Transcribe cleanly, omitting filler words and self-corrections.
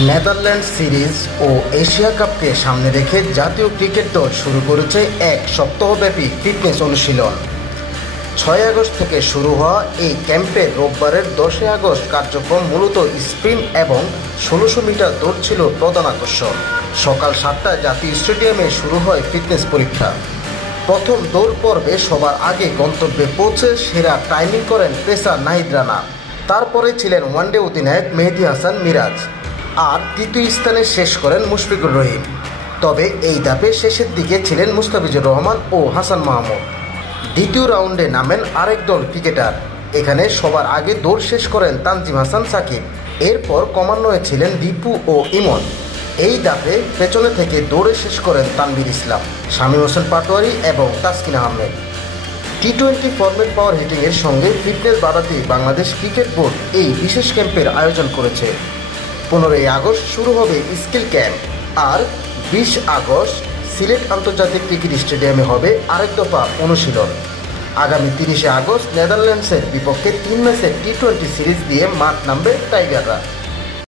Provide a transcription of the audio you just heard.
Netherlands series ও Asia কাপকে সামনে রেখে জাতীয় ক্রিকেট দল শুরু করেছে এক সপ্তাহব্যাপী ফিটনেস অনুশীলন। 6 আগস্ট থেকে শুরু হওয়া এই ক্যাম্পে রোববারের 10 আগস্ট কার্যক্রম মূলত স্প্রিন্ট এবং 1600 মিটার দৌড় ছিল প্রধান আকর্ষণ। সকাল 7টায় জাতীয় স্টেডিয়ামে শুরু হয় ফিটনেস পরীক্ষা। প্রথম দৌড় পর্বে সবার আগে গন্তব্যে পৌঁছে সেরা টাইমিং করেন পেসার নাহিদ রানা। তারপরে ছিলেন ওয়ানডে অধিনায়ক মেহেদী হাসান মিরাজ, আর তৃতীয় স্থানে শেষ করেন মুশফিকুর রহিম। তবে এই ধাপে শেষের দিকে ছিলেন মুস্তাফিজুর রহমান ও হাসান মাহমুদ। দ্বিতীয় রাউন্ডে নামেন আরেক দল ক্রিকেটার। এখানে সবার আগে দৌড় শেষ করেন তানজিম হাসান সাকিব। এরপর ক্রমান্বয়ে ছিলেন দীপু ও ইমন। এই ধাপে পেছনে থেকে দৌড়ে শেষ করেন তানভীর ইসলাম, শামীম হোসেন পাটোয়ারি এবং তাসকিন আহমেদ। টি-20 ফরম্যাট পাওয়ার হিটিংয়ের সঙ্গে ফিটনেস বাড়াতে বাংলাদেশ ক্রিকেট বোর্ড এই বিশেষ ক্যাম্পের আয়োজন করেছে। 15 আগস্ট শুরু হবে স্কিল ক্যাম্প, আর 20 আগস্ট সিলেট আন্তর্জাতিক ক্রিকেট স্টেডিয়ামে হবে আরেক দফা অনুশীলন। আগামী 30 আগস্ট নেদারল্যান্ডসের বিপক্ষে 3 ম্যাচের টি-20 সিরিজ দিয়ে মাঠ নামবে টাইগাররা।